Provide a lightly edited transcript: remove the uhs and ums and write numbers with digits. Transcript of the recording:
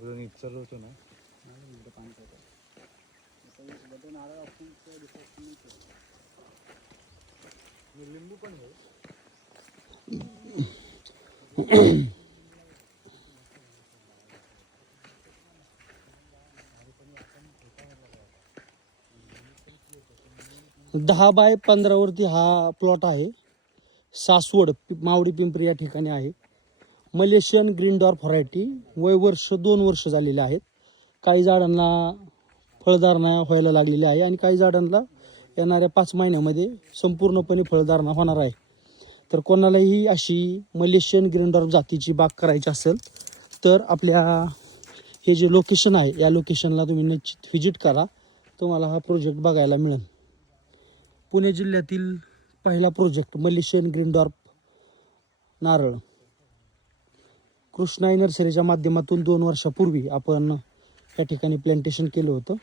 इच्छा होतो ना लिंबू पण आहे. 10 बाय 15 वरती हा प्लॉट आहे. सासवड मावडी पिंपरी या ठिकाणी आहे. Malaysian green dwarf variety. वय वर्ष 2 वर्ष झालेले आहेत. काही झाडांना फळधारणा व्हायला लागलेली आहे आणि काही झाडांना येणाऱ्या 5 महिन्यामध्ये संपूर्णपणे फळधारणा होणार आहे. तर कोणालाही अशी मलेशियन ग्रीन डॉर्फ जातीची बाग करायची असेल तर आपल्या हे जे लोकेशन आहे या लोकेशनला तुम्ही निश्चित व्हिजिट करा. तुम्हाला हा प्रोजेक्ट बघायला मिळेल. पुणे जिल्ह्यातील पहिला प्रोजेक्ट मलेशियन ग्रीन डॉर्फ नारळ. कृष्णाई नर्सरीच्या माध्यमातून 2 वर्षापूर्वी आपण या ठिकाणी प्लांटेशन केलं होतं.